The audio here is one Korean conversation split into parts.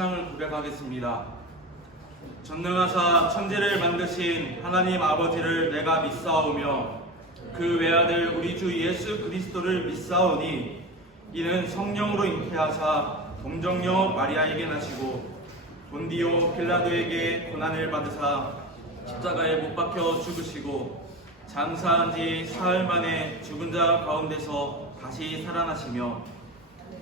신앙을 고백하겠습니다. 전능하사 천지를 만드신 하나님 아버지를 내가 믿사오며 그 외아들 우리 주 예수 그리스도를 믿사오니 이는 성령으로 잉태하사 동정녀 마리아에게 나시고 본디오 빌라도에게 고난을 받으사 십자가에 못 박혀 죽으시고 장사한 지 사흘 만에 죽은 자 가운데서 다시 살아나시며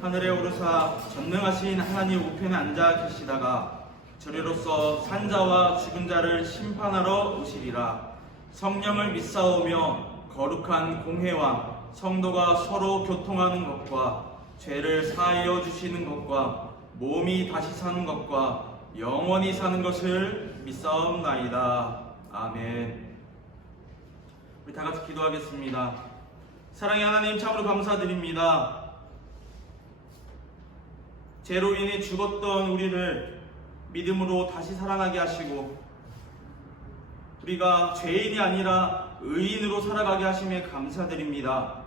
하늘에 오르사 전능하신 하나님 우편에 앉아 계시다가 저리로서 산자와 죽은 자를 심판하러 오시리라. 성령을 믿사오며 거룩한 공회와 성도가 서로 교통하는 것과 죄를 사하여 주시는 것과 몸이 다시 사는 것과 영원히 사는 것을 믿사옵나이다. 아멘. 우리 다 같이 기도하겠습니다. 사랑의 하나님, 참으로 감사드립니다. 죄로 인해 죽었던 우리를 믿음으로 다시 살아나게 하시고 우리가 죄인이 아니라 의인으로 살아가게 하심에 감사드립니다.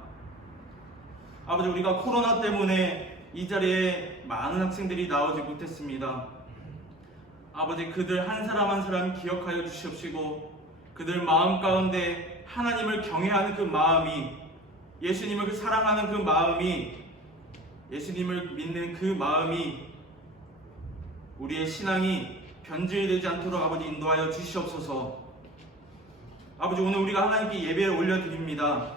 아버지, 우리가 코로나 때문에 이 자리에 많은 학생들이 나오지 못했습니다. 아버지, 그들 한 사람 한 사람 기억하여 주시옵시고 그들 마음 가운데 하나님을 경외하는 그 마음이, 예수님을 사랑하는 그 마음이, 예수님을 믿는 그 마음이 우리의 신앙이 변질되지 않도록 아버지 인도하여 주시옵소서. 아버지, 오늘 우리가 하나님께 예배를 올려드립니다.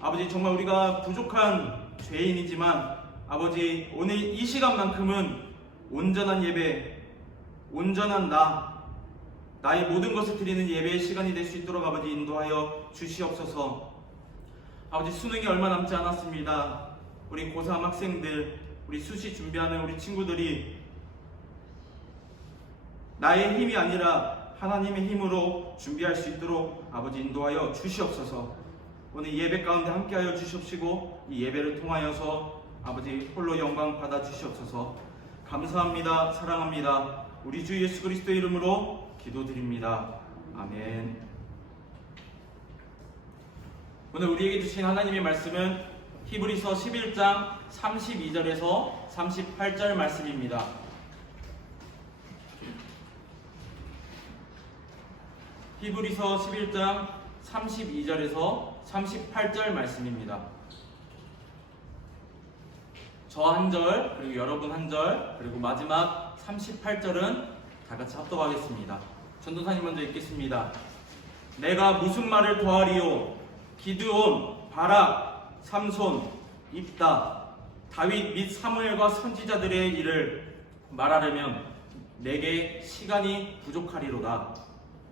아버지, 정말 우리가 부족한 죄인이지만 아버지, 오늘 이 시간만큼은 온전한 예배, 온전한 나의 모든 것을 드리는 예배의 시간이 될 수 있도록 아버지 인도하여 주시옵소서. 아버지, 수능이 얼마 남지 않았습니다. 우리 고3 학생들, 우리 수시 준비하는 우리 친구들이 나의 힘이 아니라 하나님의 힘으로 준비할 수 있도록 아버지 인도하여 주시옵소서. 오늘 예배 가운데 함께하여 주시옵시고 이 예배를 통하여서 아버지 홀로 영광 받아 주시옵소서. 감사합니다. 사랑합니다. 우리 주 예수 그리스도의 이름으로 기도드립니다. 아멘. 오늘 우리에게 주신 하나님의 말씀은 히브리서 11장 32절에서 38절 말씀입니다. 히브리서 11장 32절에서 38절 말씀입니다. 저 한 절, 그리고 여러분 한 절, 그리고 마지막 38절은 다 같이 합독하겠습니다. 전도사님 먼저 읽겠습니다. 내가 무슨 말을 더하리요? 기드온, 바락, 삼손, 입다, 다윗 및 사무엘과 선지자들의 일을 말하려면 내게 시간이 부족하리로다.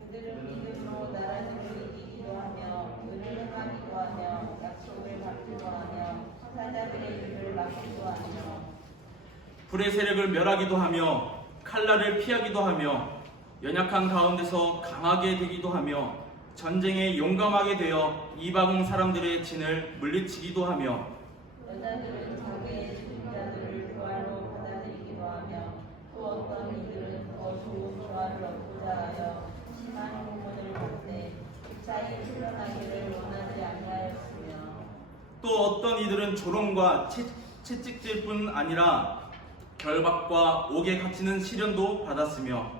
그들은 믿음으로 나라들을 이기기도 하며 의를 행하기도 하며 약속을 받기도 하며 사자들의 일을 막기도 하며 불의 세력을 멸하기도 하며 칼날을 피하기도 하며 연약한 가운데서 강하게 되기도 하며 전쟁에 용감하게 되어 이방 사람들의 진을 물리치기도 하며 여자들은 자기의 죽임자들을 부활로 받아들이기도 하며 또 어떤 이들은 더 좋은 부활을 얻고자 하여 심한 고문을 받되 무사히 풀려나기를 원하지 아니하였으며 또 어떤 이들은 조롱과 채찍질 뿐 아니라 결박과 옥에 갇히는 시련도 받았으며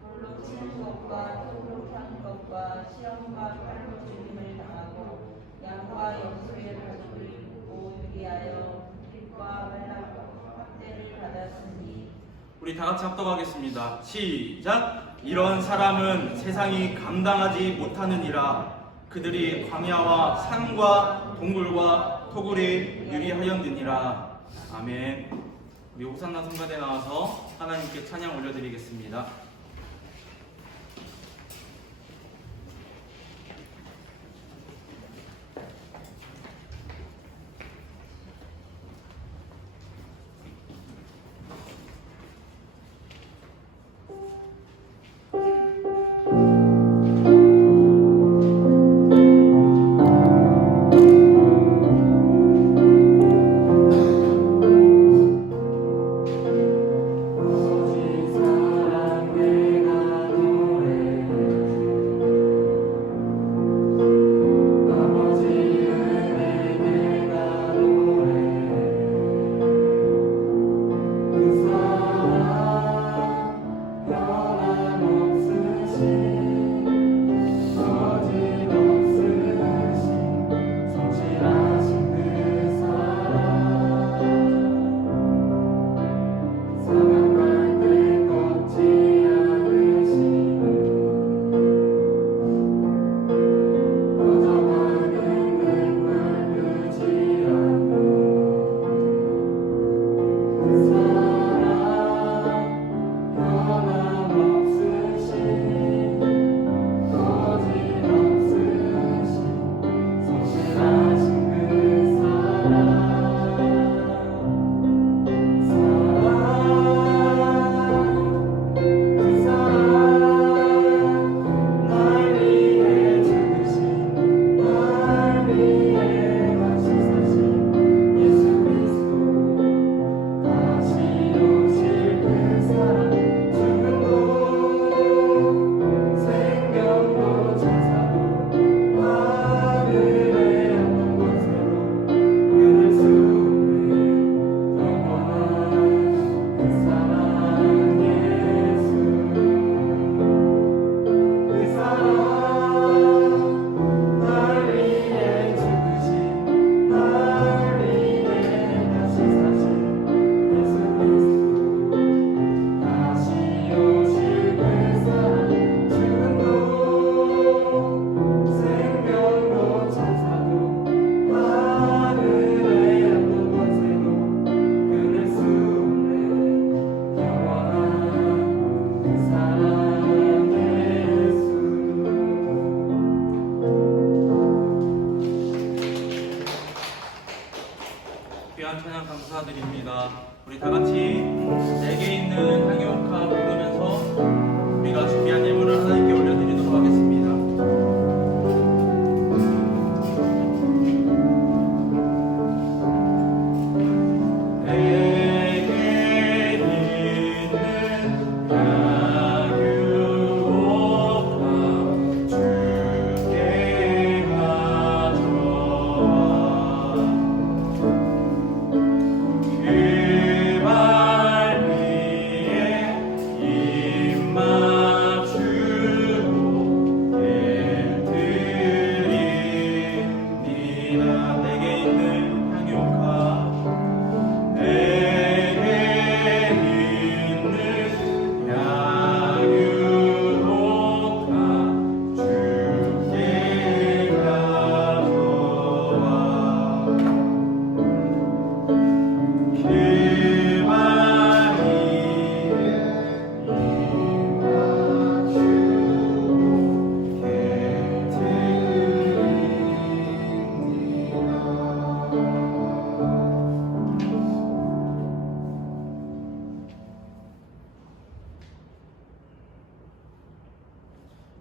돌로 치는 것과 톱으로 펴는 것과 시험과 칼로 죽임을 당하고 양과 염소의 가죽을 입고 유리하여 빛과 환락 학대를 받았으니 우리 다 같이 합독하겠습니다. 시작! 이런 사람은 세상이 감당하지 못하느니라. 그들이 광야와 산과 동굴과 토굴에 유리하였느니라. 아멘. 우리 호산나 성가대 나와서 하나님께 찬양 올려드리겠습니다. 사랑해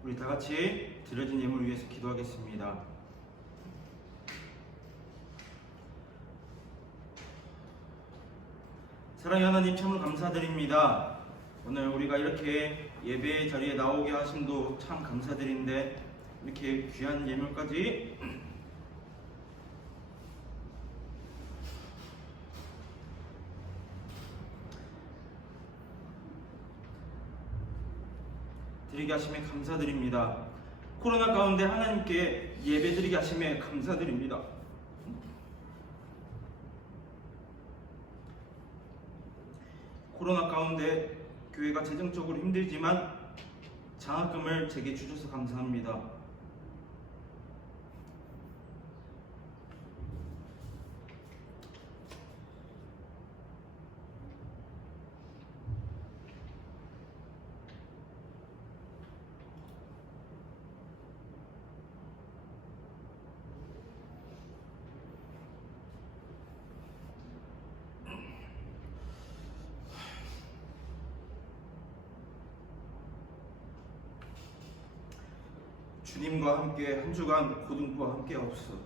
우리 다 같이 드려진 예물을 위해서 기도하겠습니다. 사랑의 하나님, 참으로 감사드립니다. 오늘 우리가 이렇게 예배 자리에 나오게 하심도 참 감사드린데 이렇게 귀한 예물까지 드리게 하심에 감사드립니다. 코로나 가운데 하나님께 예배 드리게 하심에 감사드립니다. 코로나 가운데 교회가 재정적으로 힘들지만 장학금을 제게 주셔서 감사합니다. 주님과 함께 한 주간 고등부와 함께 하옵소서.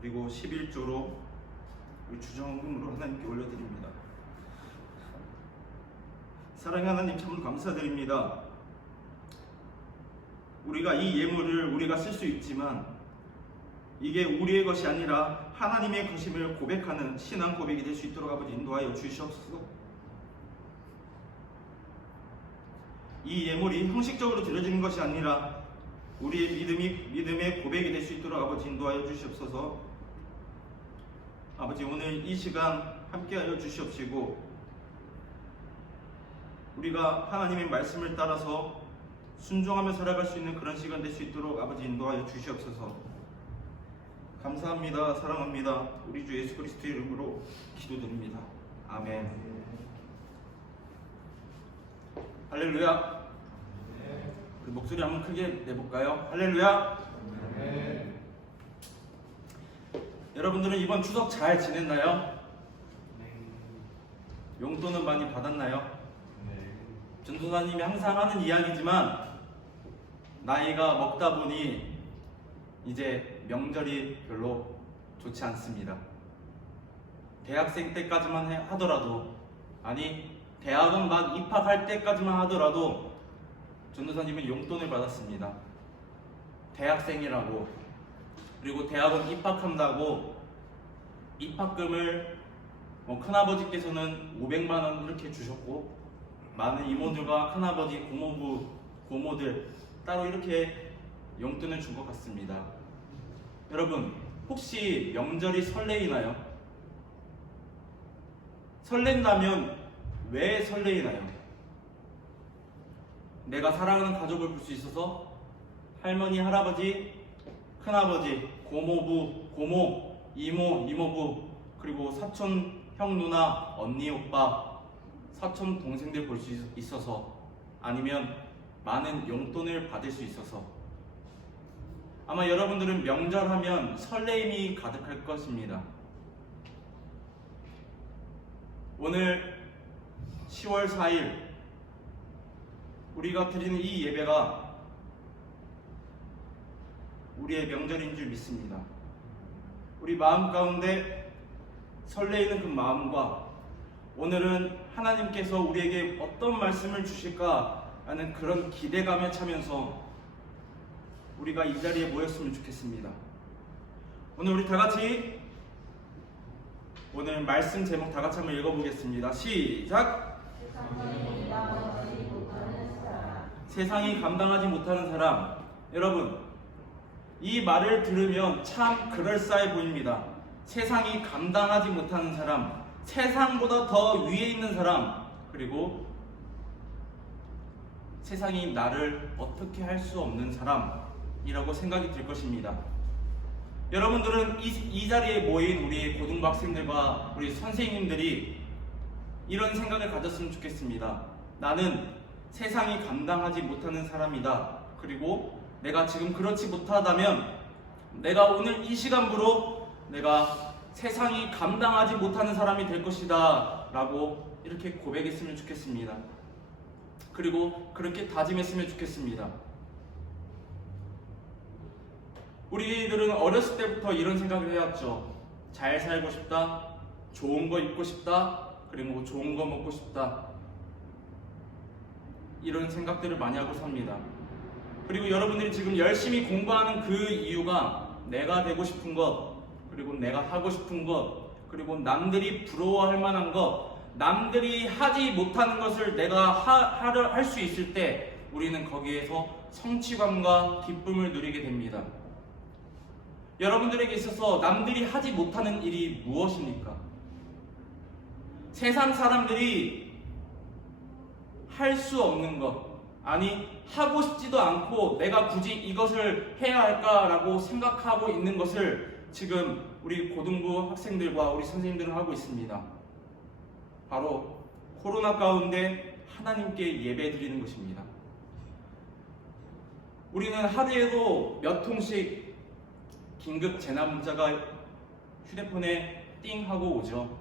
그리고 11조로 주정금으로 하나님께 올려드립니다. 사랑의 하나님, 참으로 감사드립니다. 우리가 이 예물을 우리가 쓸 수 있지만 이게 우리의 것이 아니라 하나님의 것임을 고백하는 신앙 고백이 될 수 있도록 아버지 인도하여 주시옵소서. 이 예물이 형식적으로 드려지는 것이 아니라 우리의 믿음의 고백이 될 수 있도록 아버지 인도하여 주시옵소서. 아버지, 오늘 이 시간 함께하여 주시옵시고 우리가 하나님의 말씀을 따라서 순종하며 살아갈 수 있는 그런 시간 될 수 있도록 아버지 인도하여 주시옵소서. 감사합니다. 사랑합니다. 우리 주 예수 그리스도의 이름으로 기도드립니다. 아멘. 할렐루야. 우리 목소리 한번 크게 내볼까요? 할렐루야. 여러분들은 이번 추석 잘 지냈나요? 용돈은 많이 받았나요? 전도사님이 항상 하는 이야기지만 나이가 먹다 보니 이제 명절이 별로 좋지 않습니다. 대학생 때까지만 하더라도, 아니 대학원 막 입학할 때까지만 하더라도 전도사님은 용돈을 받았습니다. 대학생이라고, 그리고 대학원 입학한다고 입학금을 큰아버지께서는 500만 원 이렇게 주셨고, 많은 이모들과 큰아버지, 고모부, 고모들 따로 이렇게 용돈을 준 것 같습니다. 여러분, 혹시 명절이 설레이나요? 설렌다면 왜 설레이나요? 내가 사랑하는 가족을 볼 수 있어서, 할머니, 할아버지, 큰아버지, 고모부, 고모, 이모, 이모부, 그리고 사촌, 형, 누나, 언니, 오빠, 사촌 동생들 볼 수 있어서, 아니면 많은 용돈을 받을 수 있어서, 아마 여러분들은 명절하면 설레임이 가득할 것입니다. 오늘 10월 4일 우리가 드리는 이 예배가 우리의 명절인 줄 믿습니다. 우리 마음 가운데 설레이는 그 마음과 오늘은 하나님께서 우리에게 어떤 말씀을 주실까 하는 그런 기대감에 차면서 우리가 이 자리에 모였으면 좋겠습니다. 오늘 우리 다 같이 오늘 말씀 제목 다 같이 한번 읽어보겠습니다. 시작! 세상이 감당하지 못하는 사람. 여러분, 이 말을 들으면 참 그럴싸해 보입니다. 세상이 감당하지 못하는 사람, 세상보다 더 위에 있는 사람, 그리고 세상이 나를 어떻게 할 수 없는 사람이라고 생각이 들 것입니다. 여러분들은 이 자리에 모인 우리 고등부 학생들과 우리 선생님들이 이런 생각을 가졌으면 좋겠습니다. 나는 세상이 감당하지 못하는 사람이다. 그리고 내가 지금 그렇지 못하다면 내가 오늘 이 시간부로 내가 세상이 감당하지 못하는 사람이 될 것이다 라고 이렇게 고백했으면 좋겠습니다. 그리고 그렇게 다짐했으면 좋겠습니다. 우리들은 어렸을 때부터 이런 생각을 해왔죠. 잘 살고 싶다, 좋은 거 입고 싶다, 그리고 좋은 거 먹고 싶다, 이런 생각들을 많이 하고 삽니다. 그리고 여러분들이 지금 열심히 공부하는 그 이유가 내가 되고 싶은 것, 그리고 내가 하고 싶은 것, 그리고 남들이 부러워할 만한 것, 남들이 하지 못하는 것을 내가 할 수 있을 때 우리는 거기에서 성취감과 기쁨을 누리게 됩니다. 여러분들에게 있어서 남들이 하지 못하는 일이 무엇입니까? 세상 사람들이 할 수 없는 것, 아니 하고 싶지도 않고 내가 굳이 이것을 해야 할까라고 생각하고 있는 것을 지금 우리 고등부 학생들과 우리 선생님들은 하고 있습니다. 바로 코로나 가운데 하나님께 예배 드리는 것입니다. 우리는 하루에도 몇 통씩 긴급 재난 문자가 휴대폰에 띵 하고 오죠.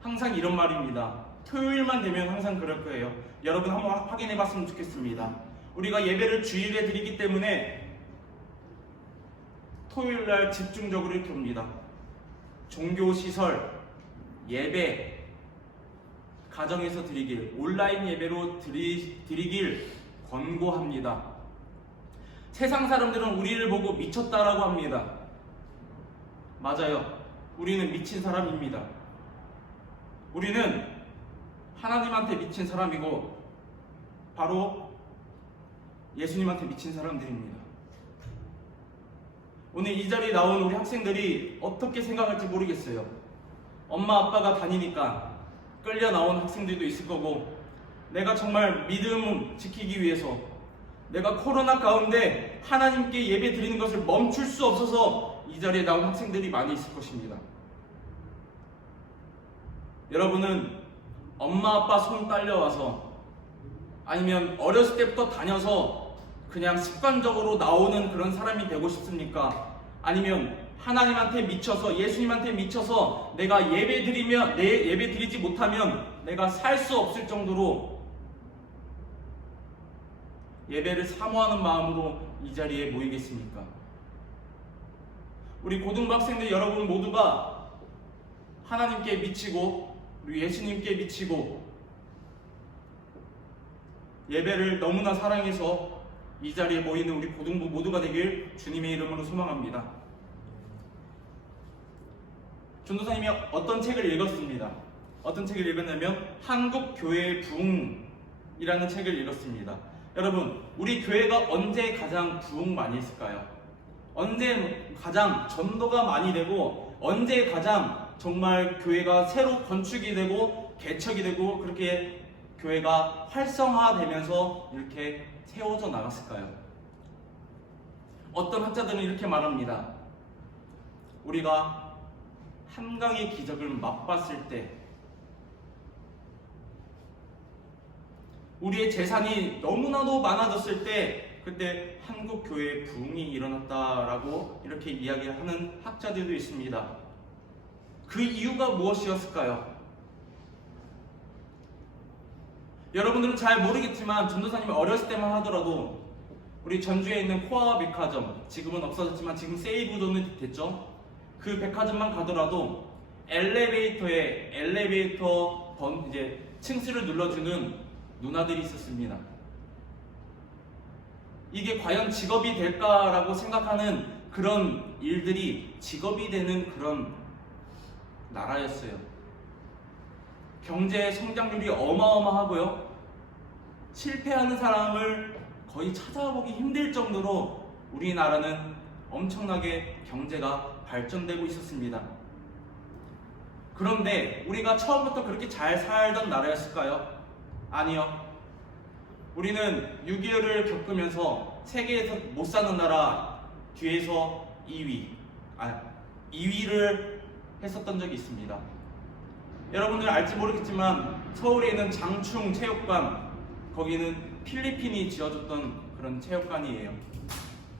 항상 이런 말입니다. 토요일만 되면 항상 그럴 거예요. 여러분 한번 확인해 봤으면 좋겠습니다. 우리가 예배를 주일에 드리기 때문에 토요일날 집중적으로 이렇게 옵니다. 종교시설, 예배, 가정에서 드리길, 온라인 예배로 드리길 권고합니다. 세상 사람들은 우리를 보고 미쳤다라고 합니다. 맞아요. 우리는 미친 사람입니다. 우리는 하나님한테 미친 사람이고 바로 예수님한테 미친 사람들입니다. 오늘 이 자리에 나온 우리 학생들이 어떻게 생각할지 모르겠어요. 엄마 아빠가 다니니까 끌려 나온 학생들도 있을 거고, 내가 정말 믿음 지키기 위해서 내가 코로나 가운데 하나님께 예배 드리는 것을 멈출 수 없어서 이 자리에 나온 학생들이 많이 있을 것입니다. 여러분은 엄마 아빠 손 딸려와서, 아니면 어렸을 때부터 다녀서 그냥 습관적으로 나오는 그런 사람이 되고 싶습니까? 아니면 하나님한테 미쳐서, 예수님한테 미쳐서 내가 예배 드리지 못하면 내가 살 수 없을 정도로 예배를 사모하는 마음으로 이 자리에 모이겠습니까? 우리 고등부 학생들 여러분 모두가 하나님께 미치고 우리 예수님께 미치고 예배를 너무나 사랑해서 이 자리에 모이는 우리 고등부 모두가 되길 주님의 이름으로 소망합니다. 전도사님이 어떤 책을 읽었습니다. 어떤 책을 읽었냐면 한국교회의 부흥이라는 책을 읽었습니다. 여러분, 우리 교회가 언제 가장 부흥 많이 했을까요? 언제 가장 전도가 많이 되고, 언제 가장 정말 교회가 새로 건축이 되고 개척이 되고 그렇게 교회가 활성화되면서 이렇게 세워져 나갔을까요? 어떤 학자들은 이렇게 말합니다. 우리가 한강의 기적을 맛봤을 때, 우리의 재산이 너무나도 많아졌을 때, 그때 한국 교회의 부흥이 일어났다라고 이렇게 이야기하는 학자들도 있습니다. 그 이유가 무엇이었을까요? 여러분들은 잘 모르겠지만 전도사님이 어렸을 때만 하더라도 우리 전주에 있는 코아 백화점, 지금은 없어졌지만 지금 세이브존이 됐죠. 그 백화점만 가더라도 엘리베이터 이제 층수를 눌러주는 누나들이 있었습니다. 이게 과연 직업이 될까라고 생각하는 그런 일들이 직업이 되는 그런 나라였어요. 경제 성장률이 어마어마하고요. 실패하는 사람을 거의 찾아보기 힘들 정도로 우리나라는 엄청나게 경제가 발전되고 있었습니다. 그런데 우리가 처음부터 그렇게 잘 살던 나라였을까요? 아니요. 우리는 6.25를 겪으면서 세계에서 못 사는 나라 뒤에서 2위를 했었던 적이 있습니다. 여러분들 알지 모르겠지만 서울에 있는 장충 체육관, 거기는 필리핀이 지어줬던 그런 체육관이에요.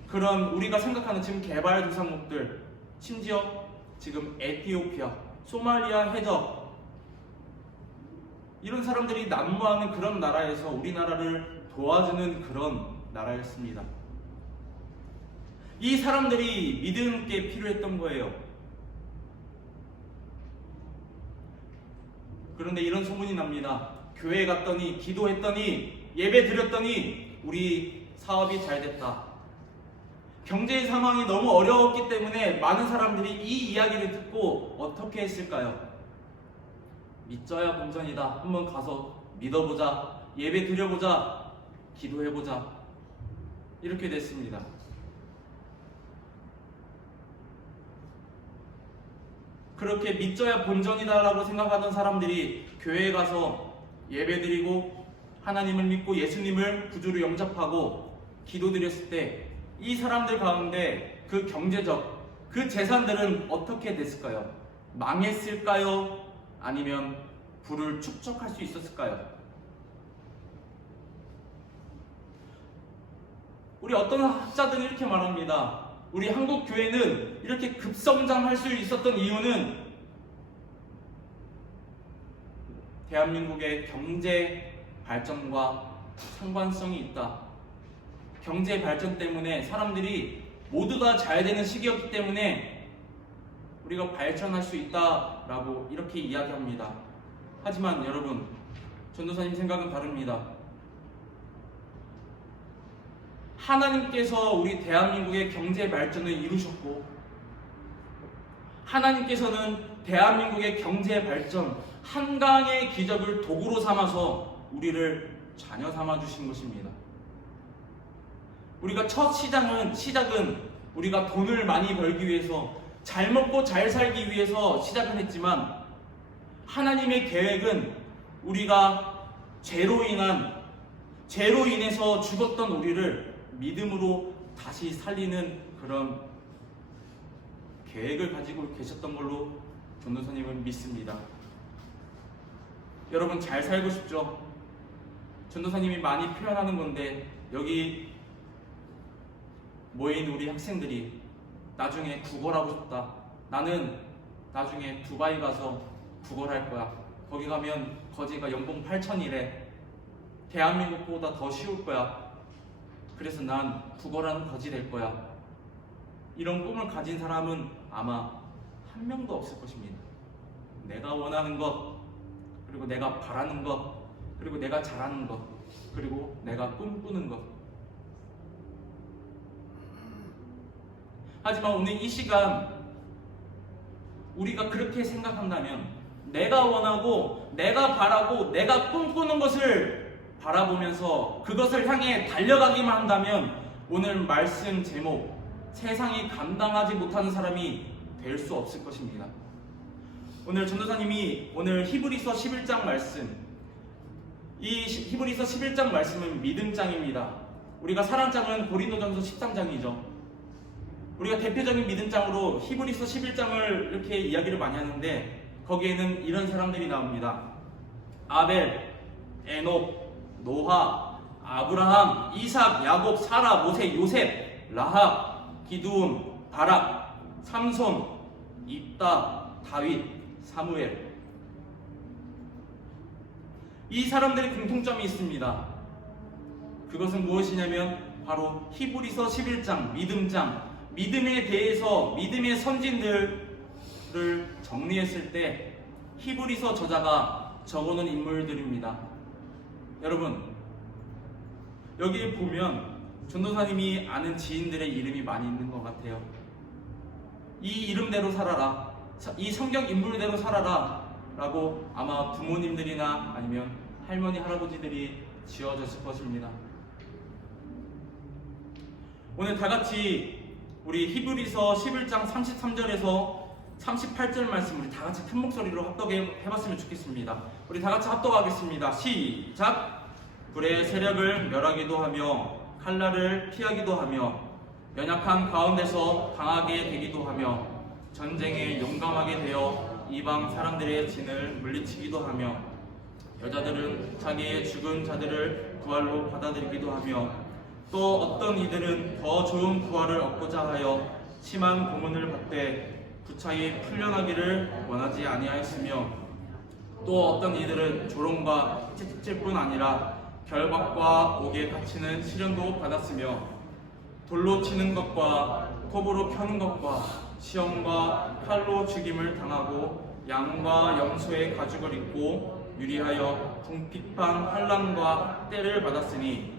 그런 우리가 생각하는 지금 개발도상국들, 심지어 지금 에티오피아, 소말리아 해적, 이런 사람들이 난무하는 그런 나라에서 우리나라를 도와주는 그런 나라였습니다. 이 사람들이 믿음 있게 필요했던 거예요. 그런데 이런 소문이 납니다. 교회 갔더니, 기도했더니, 예배 드렸더니 우리 사업이 잘 됐다. 경제 상황이 너무 어려웠기 때문에 많은 사람들이 이 이야기를 듣고 어떻게 했을까요? 믿져야 본전이다. 한번 가서 믿어보자. 예배 드려보자. 기도해보자. 이렇게 됐습니다. 그렇게 믿져야 본전이다라고 생각하던 사람들이 교회에 가서 예배드리고 하나님을 믿고 예수님을 구주로 영접하고 기도드렸을 때 이 사람들 가운데 그 경제적, 그 재산들은 어떻게 됐을까요? 망했을까요? 아니면 부를 축적할 수 있었을까요? 우리 어떤 학자들은 이렇게 말합니다. 우리 한국 교회는 이렇게 급성장할 수 있었던 이유는 대한민국의 경제 발전과 상관성이 있다. 경제 발전 때문에 사람들이 모두가 잘 되는 시기였기 때문에 우리가 발전할 수 있다라고 이렇게 이야기합니다. 하지만 여러분, 전도사님 생각은 다릅니다. 하나님께서 우리 대한민국의 경제 발전을 이루셨고, 하나님께서는 대한민국의 경제 발전, 한강의 기적을 도구로 삼아서 우리를 자녀 삼아 주신 것입니다. 우리가 첫 시작은 우리가 돈을 많이 벌기 위해서, 잘 먹고 잘 살기 위해서 시작을 했지만, 하나님의 계획은 우리가 죄로 인해서 죽었던 우리를 믿음으로 다시 살리는 그런 계획을 가지고 계셨던 걸로 전도사님은 믿습니다. 여러분, 잘 살고 싶죠? 전도사님이 많이 표현하는 건데, 여기 모인 우리 학생들이 나중에 국어하고 싶다. 나는 나중에 두바이 가서 국어를 할 거야. 거기 가면 거지가 연봉 8천이래. 대한민국보다 더 쉬울 거야. 그래서 난 국어라는 거지 될 거야. 이런 꿈을 가진 사람은 아마 한 명도 없을 것입니다. 내가 원하는 것, 그리고 내가 바라는 것, 그리고 내가 잘하는 것, 그리고 내가 꿈꾸는 것. 하지만 오늘 이 시간 우리가 그렇게 생각한다면, 내가 원하고 내가 바라고 내가 꿈꾸는 것을 바라보면서 그것을 향해 달려가기만 한다면, 오늘 말씀 제목, 세상이 감당하지 못하는 사람이 될 수 없을 것입니다. 오늘 전도사님이 오늘 히브리서 11장 말씀, 이 히브리서 11장 말씀은 믿음장입니다. 우리가 사랑장은 고린도전서 13장이죠. 우리가 대표적인 믿음장으로 히브리서 11장을 이렇게 이야기를 많이 하는데, 거기에는 이런 사람들이 나옵니다. 아벨, 에녹, 노아, 아브라함, 이삭, 야곱, 사라, 모세, 요셉, 라합, 기드온, 바락, 삼손, 입다, 다윗, 사무엘. 이 사람들의 공통점이 있습니다. 그것은 무엇이냐면 바로 히브리서 11장 믿음장, 믿음에 대해서 믿음의 선진들을 정리했을 때 히브리서 저자가 적어놓은 인물들입니다. 여러분, 여기에 보면 전도사님이 아는 지인들의 이름이 많이 있는 것 같아요. 이 이름대로 살아라, 이 성경 인물대로 살아라 라고 아마 부모님들이나 아니면 할머니, 할아버지들이 지어줬을 것입니다. 오늘 다같이 우리 히브리서 11장 33절에서 38절 말씀 우리 다같이 큰 목소리로 합독해봤으면 좋겠습니다. 우리 다같이 합독하겠습니다. 시작! 불의 세력을 멸하기도 하며 칼날을 피하기도 하며 연약한 가운데서 강하게 되기도 하며 전쟁에 용감하게 되어 이방 사람들의 진을 물리치기도 하며 여자들은 자기의 죽은 자들을 부활로 받아들이기도 하며 또 어떤 이들은 더 좋은 부활을 얻고자 하여 심한 고문을 받되 구차히 풀려나기를 원하지 아니하였으며 또 어떤 이들은 조롱과 채찍질뿐 아니라 결박과 옥에 갇히는 시련도 받았으며 돌로 치는 것과 톱으로 켜는 것과 시험과 칼로 죽임을 당하고 양과 염소의 가죽을 입고 유리하여 궁핍한 환난과 때를 받았으니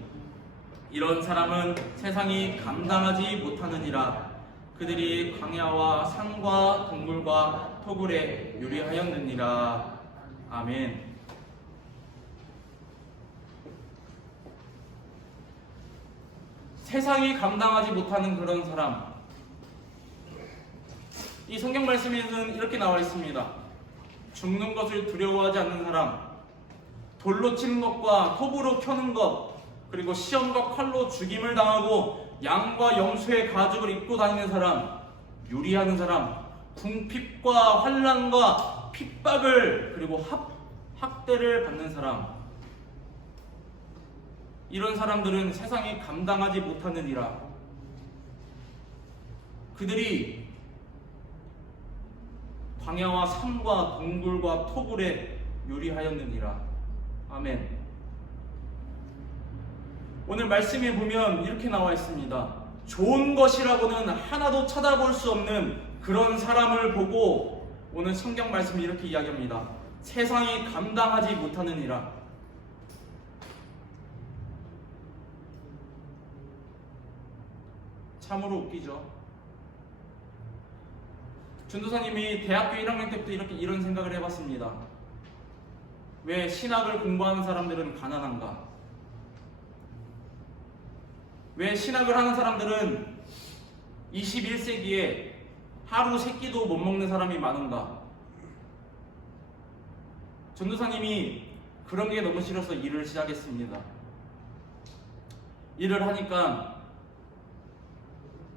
이런 사람은 세상이 감당하지 못하느니라. 그들이 광야와 산과 동굴과 토굴에 유리하였느니라. 아멘. 세상이 감당하지 못하는 그런 사람. 이 성경 말씀에는 이렇게 나와 있습니다. 죽는 것을 두려워하지 않는 사람, 돌로 치는 것과 톱으로 켜는 것, 그리고 시험과 칼로 죽임을 당하고 양과 염소의 가죽을 입고 다니는 사람, 유리하는 사람, 궁핍과 환난과 핍박을 그리고 학대를 받는 사람. 이런 사람들은 세상이 감당하지 못하느니라. 그들이 광야와 산과 동굴과 토굴에 유리하였느니라. 아멘. 오늘 말씀에 보면 이렇게 나와 있습니다. 좋은 것이라고는 하나도 찾아볼 수 없는 그런 사람을 보고 오늘 성경 말씀이 이렇게 이야기합니다. 세상이 감당하지 못하느니라. 참으로 웃기죠. 전도사님이 대학교 1학년 때부터 이런 생각을 해봤습니다. 왜 신학을 공부하는 사람들은 가난한가? 왜 신학을 하는 사람들은 21세기에 하루 3끼도 못 먹는 사람이 많은가? 전도사님이 그런 게 너무 싫어서 일을 시작했습니다. 일을 하니까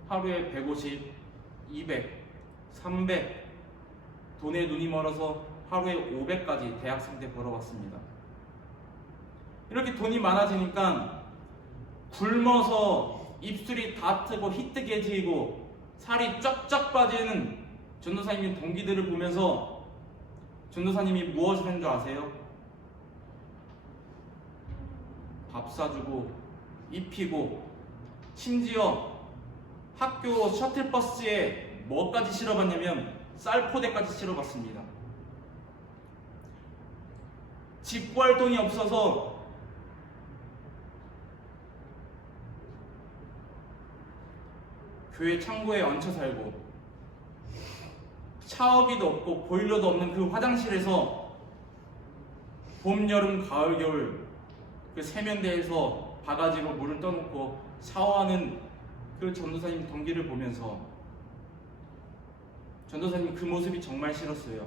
하루에 150, 200, 300, 돈에 눈이 멀어서 하루에 500까지 대학생 때 벌어왔습니다. 이렇게 돈이 많아지니까 굶어서 입술이 다 트고 희뜩해지고 살이 쫙쫙 빠지는 전도사님의 동기들을 보면서 전도사님이 무엇을 한 줄 아세요? 밥 사주고 입히고 심지어 학교 셔틀버스에 뭐까지 실어봤냐면 쌀포대까지 실어봤습니다. 집 구할 돈이 없어서 교회 창고에 얹혀 살고 샤워기도 없고 보일러도 없는 그 화장실에서 봄, 여름, 가을, 겨울 그 세면대에서 바가지로 물을 떠놓고 샤워하는 그 전도사님 동기를 보면서 전도사님 그 모습이 정말 싫었어요.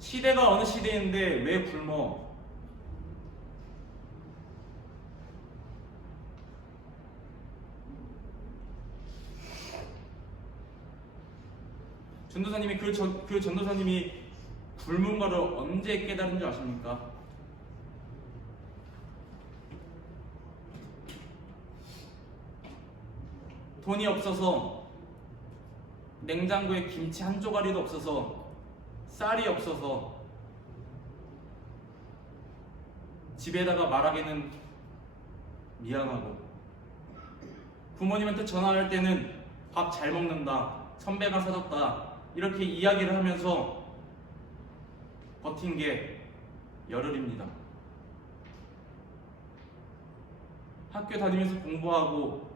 시대가 어느 시대인데 왜 굶어? 전도사님이 그 전도사님이 굶은 거를 언제 깨달은 줄 아십니까? 돈이 없어서 냉장고에 김치 한 조가리도 없어서 쌀이 없어서 집에다가 말하기는 미안하고 부모님한테 전화할 때는 밥 잘 먹는다, 선배가 사줬다 이렇게 이야기를 하면서 버틴 게 열흘입니다. 학교 다니면서 공부하고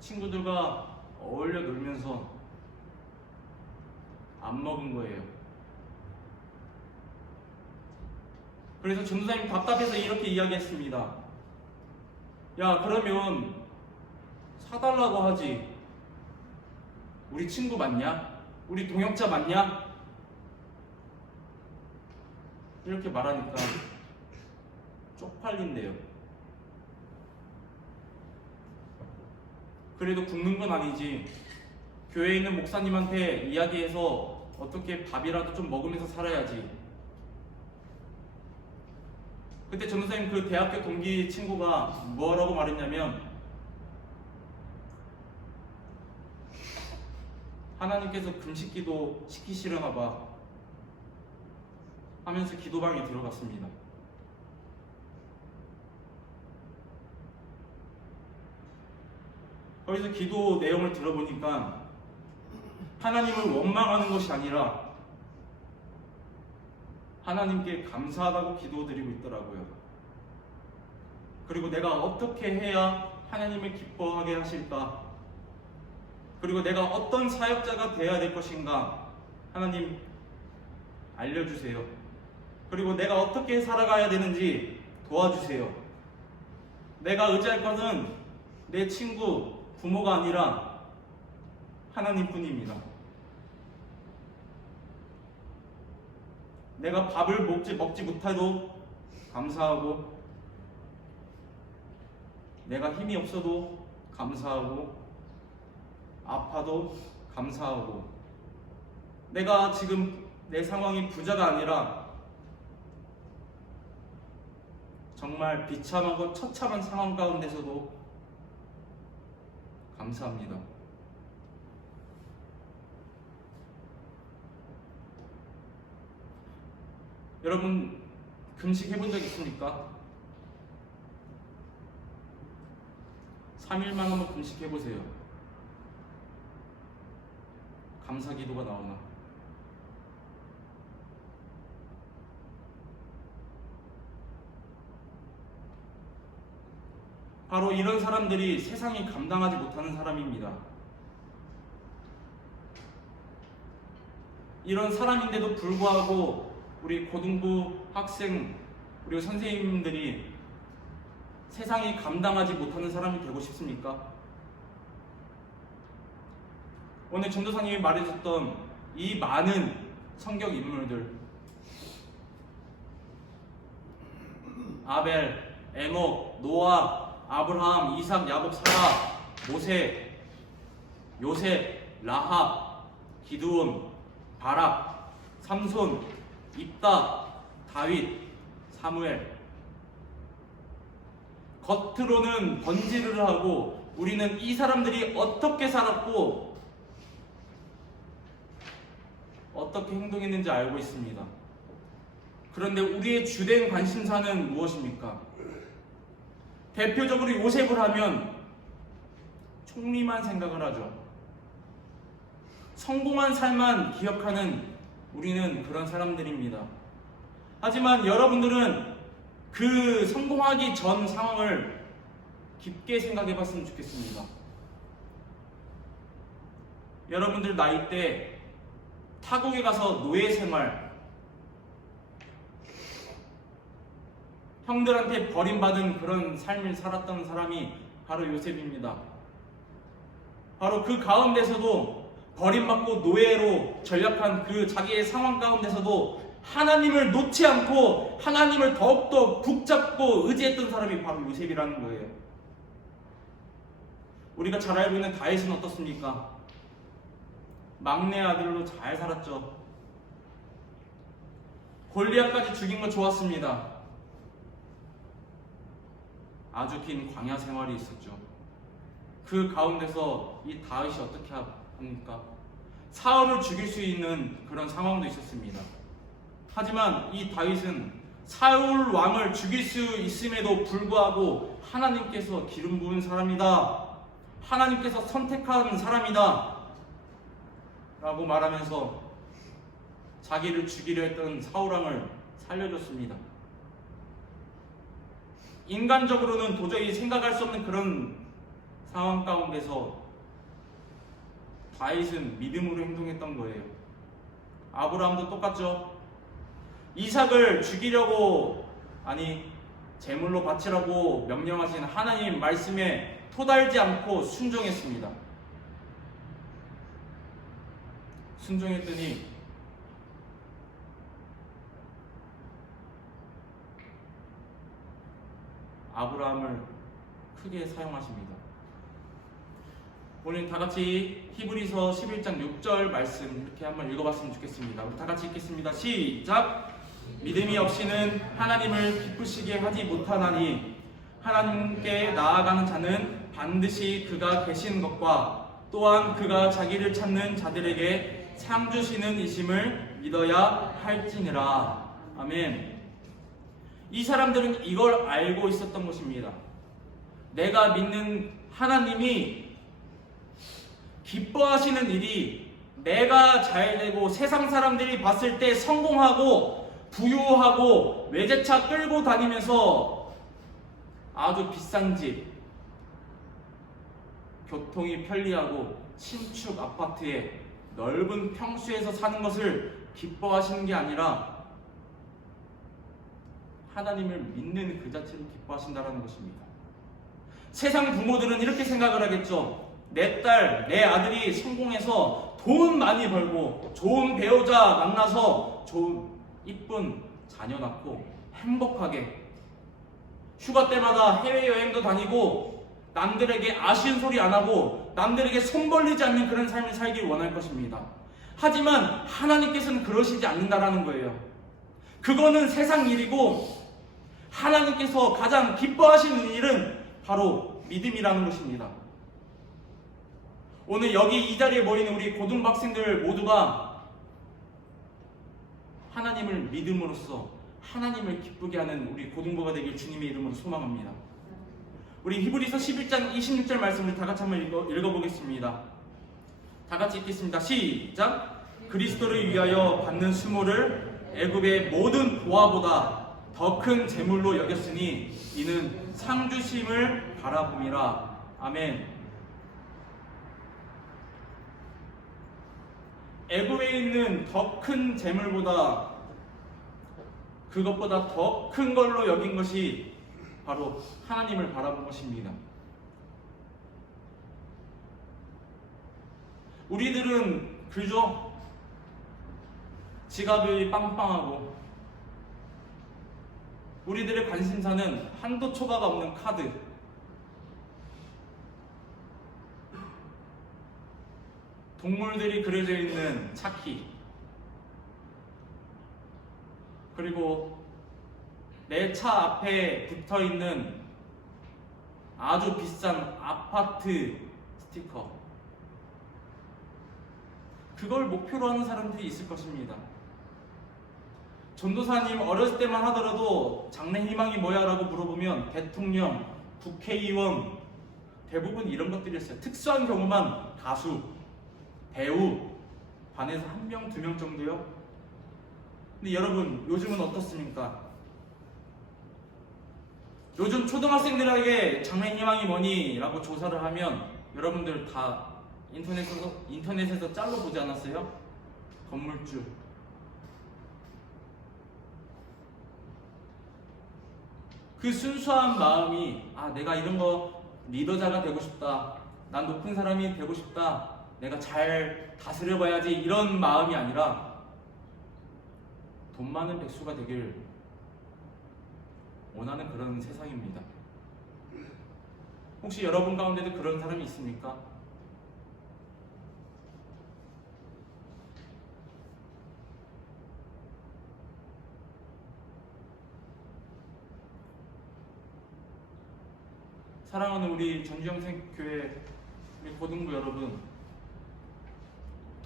친구들과 어울려 놀면서 안 먹은 거예요. 그래서 전도사님 답답해서 이렇게 이야기했습니다. 야, 그러면 사달라고 하지. 우리 친구 맞냐? 우리 동역자 맞냐? 이렇게 말하니까 쪽팔린대요. 그래도 굶는 건 아니지. 교회에 있는 목사님한테 이야기해서 어떻게 밥이라도 좀 먹으면서 살아야지. 그때 전도사님 그 대학교 동기 친구가 뭐라고 말했냐면 하나님께서 금식 기도 시키시려나 봐 하면서 기도방에 들어갔습니다. 거기서 기도 내용을 들어보니까 하나님을 원망하는 것이 아니라 하나님께 감사하다고 기도드리고 있더라고요. 그리고 내가 어떻게 해야 하나님을 기뻐하게 하실까? 그리고 내가 어떤 사역자가 되어야 될 것인가? 하나님 알려주세요. 그리고 내가 어떻게 살아가야 되는지 도와주세요. 내가 의지할 것은 내 친구, 부모가 아니라 하나님뿐입니다. 내가 밥을 먹지 못해도 감사하고, 내가 힘이 없어도 감사하고, 아파도 감사하고, 내가 지금 내 상황이 부자가 아니라 정말 비참하고 처참한 상황 가운데서도 감사합니다. 여러분 금식 해본 적 있습니까? 3일만 한번 금식 해보세요. 감사 기도가 나오나? 바로 이런 사람들이 세상이 감당하지 못하는 사람입니다. 이런 사람인데도 불구하고 우리 고등부 학생, 우리 선생님들이 세상이 감당하지 못하는 사람이 되고 싶습니까? 오늘 전도사님이 말해줬던 이 많은 성경 인물들, 아벨, 에녹, 노아, 아브라함, 이삭, 야곱, 사라, 모세, 요셉, 라합, 기드온, 바락, 삼손, 입다, 다윗, 사무엘. 겉으로는 번지르르 하고 우리는 이 사람들이 어떻게 살았고 어떻게 행동했는지 알고 있습니다. 그런데 우리의 주된 관심사는 무엇입니까? 대표적으로 요셉을 하면 총리만 생각을 하죠. 성공한 삶만 기억하는 우리는 그런 사람들입니다. 하지만 여러분들은 그 성공하기 전 상황을 깊게 생각해 봤으면 좋겠습니다. 여러분들 나이 때 타국에 가서 노예 생활, 형들한테 버림받은 그런 삶을 살았던 사람이 바로 요셉입니다. 바로 그 가운데서도 버림받고 노예로 전락한 그 자기의 상황 가운데서도 하나님을 놓지 않고 하나님을 더욱더 붙잡고 의지했던 사람이 바로 요셉이라는 거예요. 우리가 잘 알고 있는 다윗은 어떻습니까? 막내 아들로 잘 살았죠. 골리앗까지 죽인 거 좋았습니다. 아주 긴 광야 생활이 있었죠. 그 가운데서 이 다윗이 어떻게 합니까? 사울을 죽일 수 있는 그런 상황도 있었습니다. 하지만 이 다윗은 사울 왕을 죽일 수 있음에도 불구하고 하나님께서 기름 부은 사람이다, 하나님께서 선택한 사람이다 라고 말하면서 자기를 죽이려 했던 사울 왕을 살려줬습니다. 인간적으로는 도저히 생각할 수 없는 그런 상황 가운데서 다윗은 믿음으로 행동했던 거예요. 아브라함도 똑같죠. 이삭을 죽이려고, 아니 제물로 바치라고 명령하신 하나님 말씀에 토달지 않고 순종했습니다. 순종했더니 아브라함을 크게 사용하십니다. 오늘 다같이 히브리서 11장 6절 말씀 이렇게 한번 읽어봤으면 좋겠습니다. 우리 다같이 읽겠습니다. 시작! 믿음이 없이는 하나님을 기쁘시게 하지 못하나니 하나님께 나아가는 자는 반드시 그가 계신 것과 또한 그가 자기를 찾는 자들에게 상 주시는 이심을 믿어야 할지니라. 아멘. 이 사람들은 이걸 알고 있었던 것입니다. 내가 믿는 하나님이 기뻐하시는 일이 내가 잘되고 세상 사람들이 봤을 때 성공하고 부유하고 외제차 끌고 다니면서 아주 비싼 집, 교통이 편리하고 신축 아파트에 넓은 평수에서 사는 것을 기뻐하시는 게 아니라 하나님을 믿는 그 자체를 기뻐하신다는 것입니다. 세상 부모들은 이렇게 생각을 하겠죠. 내 딸, 내 아들이 성공해서 돈 많이 벌고 좋은 배우자 만나서 좋은 이쁜 자녀 낳고 행복하게 휴가 때마다 해외여행도 다니고 남들에게 아쉬운 소리 안 하고 남들에게 손 벌리지 않는 그런 삶을 살길 원할 것입니다. 하지만 하나님께서는 그러시지 않는다라는 거예요. 그거는 세상 일이고 하나님께서 가장 기뻐하시는 일은 바로 믿음이라는 것입니다. 오늘 여기 이 자리에 모이는 우리 고등학생들 모두가 하나님을 믿음으로써 하나님을 기쁘게 하는 우리 고등부가 되길 주님의 이름으로 소망합니다. 우리 히브리서 11장 26절 말씀을 다 같이 한번 읽어보겠습니다. 다 같이 읽겠습니다. 시작! 그리스도를 위하여 받는 수모를 애굽의 모든 보화보다 더 큰 재물로 여겼으니 이는 상 주심을 바라봄이라. 아멘. 애굽에 있는 더 큰 재물보다 그것보다 더 큰 걸로 여긴 것이 바로 하나님을 바라본 것입니다. 우리들은 그저 지갑이 빵빵하고 우리들의 관심사는 한도 초과가 없는 카드, 동물들이 그려져 있는 차키, 그리고 내 차 앞에 붙어 있는 아주 비싼 아파트 스티커, 그걸 목표로 하는 사람들이 있을 것입니다. 전도사님 어렸을 때만 하더라도 장래 희망이 뭐야? 라고 물어보면 대통령, 국회의원, 대부분 이런 것들이었어요. 특수한 경우만 가수, 배우, 반에서 1명, 2명 정도요. 근데 여러분, 요즘은 어떻습니까? 요즘 초등학생들에게 장래 희망이 뭐니? 라고 조사를 하면 여러분들 다 인터넷에서 짤로 보지 않았어요? 건물주. 그 순수한 마음이 내가 이런 거 리더자가 되고 싶다. 난 높은 사람이 되고 싶다. 내가 잘 다스려봐야지. 이런 마음이 아니라 돈 많은 백수가 되길 원하는 그런 세상입니다. 혹시 여러분 가운데도 그런 사람이 있습니까? 사랑하는 우리 전주영생교회 우리 고등부 여러분,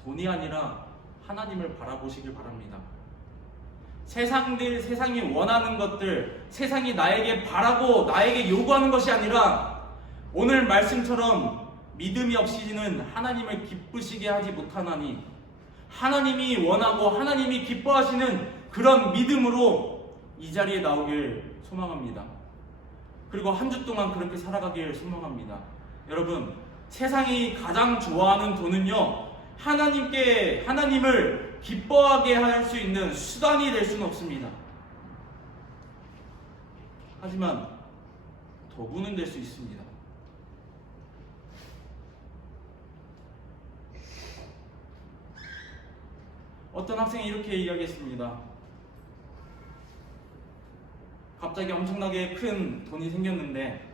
돈이 아니라 하나님을 바라보시길 바랍니다. 세상이 원하는 것들, 세상이 나에게 바라고 나에게 요구하는 것이 아니라 오늘 말씀처럼 믿음이 없이는 하나님을 기쁘시게 하지 못하나니 하나님이 원하고 하나님이 기뻐하시는 그런 믿음으로 이 자리에 나오길 소망합니다. 그리고 한 주 동안 그렇게 살아가길 소망합니다. 여러분, 세상이 가장 좋아하는 돈은요, 하나님을 기뻐하게 할 수 있는 수단이 될 수는 없습니다. 하지만 도구는 될 수 있습니다. 어떤 학생이 이렇게 이야기했습니다. 갑자기 엄청나게 큰 돈이 생겼는데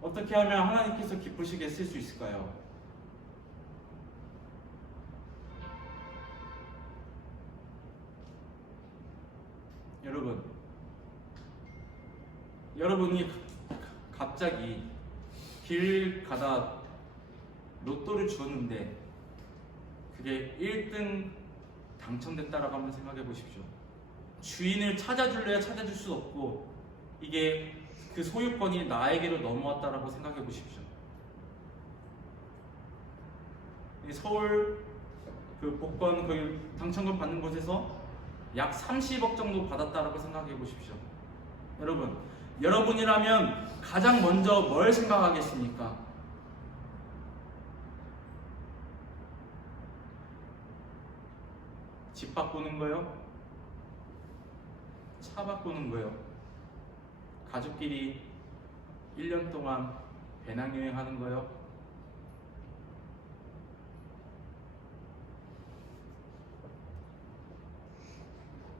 어떻게 하면 하나님께서 기쁘시게 쓸 수 있을까요? 여러분, 여러분이 갑자기 길 가다 로또를 주었는데 그게 1등 당첨됐다라고 한번 생각해 보십시오. 주인을 찾아줄래야 찾아줄 수 없고 이게 그 소유권이 나에게로 넘어왔다라고 생각해 보십시오. 서울 그 복권 그 당첨금 받는 곳에서 약 30억 정도 받았다라고 생각해 보십시오. 여러분, 여러분이라면 가장 먼저 뭘 생각하겠습니까? 집 바꾸는 거요? 차 바꾸는 거요? 가족끼리 1년 동안 배낭여행 하는 거요?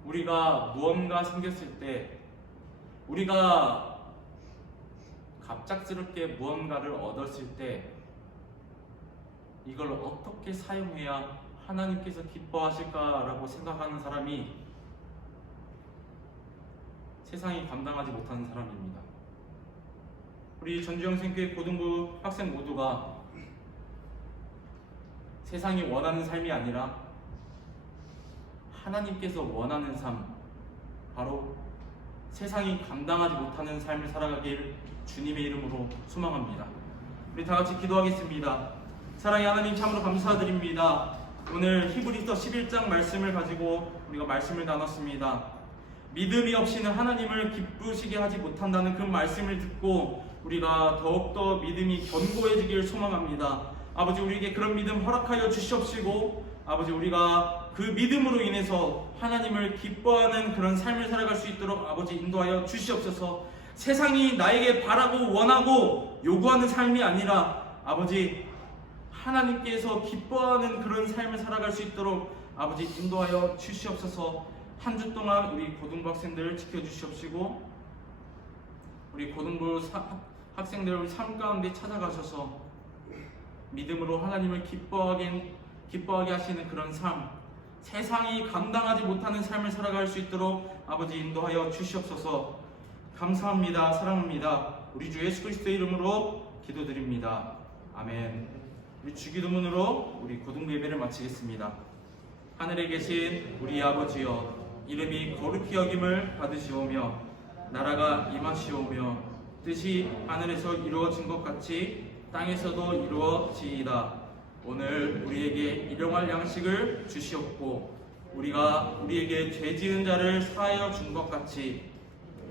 우리가 무언가 생겼을 때 우리가 갑작스럽게 무언가를 얻었을 때 이걸 어떻게 사용해야 하나님께서 기뻐하실까라고 생각하는 사람이 세상이 감당하지 못하는 사람입니다. 우리 전주영생교회 고등부 학생 모두가 세상이 원하는 삶이 아니라 하나님께서 원하는 삶, 바로 세상이 감당하지 못하는 삶을 살아가길 주님의 이름으로 소망합니다. 우리 다 같이 기도하겠습니다. 사랑의 하나님, 참으로 감사드립니다. 오늘 히브리서 11장 말씀을 가지고 우리가 말씀을 나눴습니다. 믿음이 없이는 하나님을 기쁘시게 하지 못한다는 그 말씀을 듣고 우리가 더욱더 믿음이 견고해지길 소망합니다. 아버지, 우리에게 그런 믿음 허락하여 주시옵시고 아버지, 우리가 그 믿음으로 인해서 하나님을 기뻐하는 그런 삶을 살아갈 수 있도록 아버지 인도하여 주시옵소서. 세상이 나에게 바라고 원하고 요구하는 삶이 아니라 아버지 하나님께서 기뻐하는 그런 삶을 살아갈 수 있도록 아버지 인도하여 주시옵소서. 한 주 동안 우리 고등부 학생들을 지켜주시옵시고 우리 고등부 학생들을 삶 가운데 찾아가셔서 믿음으로 하나님을 기뻐하게 하시는 그런 삶, 세상이 감당하지 못하는 삶을 살아갈 수 있도록 아버지 인도하여 주시옵소서. 감사합니다. 사랑합니다. 우리 주 예수 그리스도의 이름으로 기도드립니다. 아멘. 우리 주기도문으로 우리 고등부 예배를 마치겠습니다. 하늘에 계신 우리 아버지여, 이름이 거룩히 여김을 받으시오며 나라가 임하시오며 뜻이 하늘에서 이루어진 것 같이 땅에서도 이루어지이다. 오늘 우리에게 일용할 양식을 주시옵고 우리가 우리에게 죄 지은 자를 사하여 준 것 같이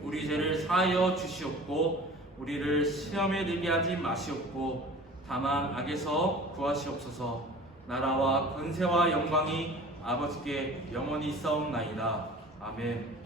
우리 죄를 사하여 주시옵고 우리를 시험에 들게 하지 마시옵고 다만 악에서 구하시옵소서. 나라와 권세와 영광이 아버지께 영원히 있사옵나이다. 아멘.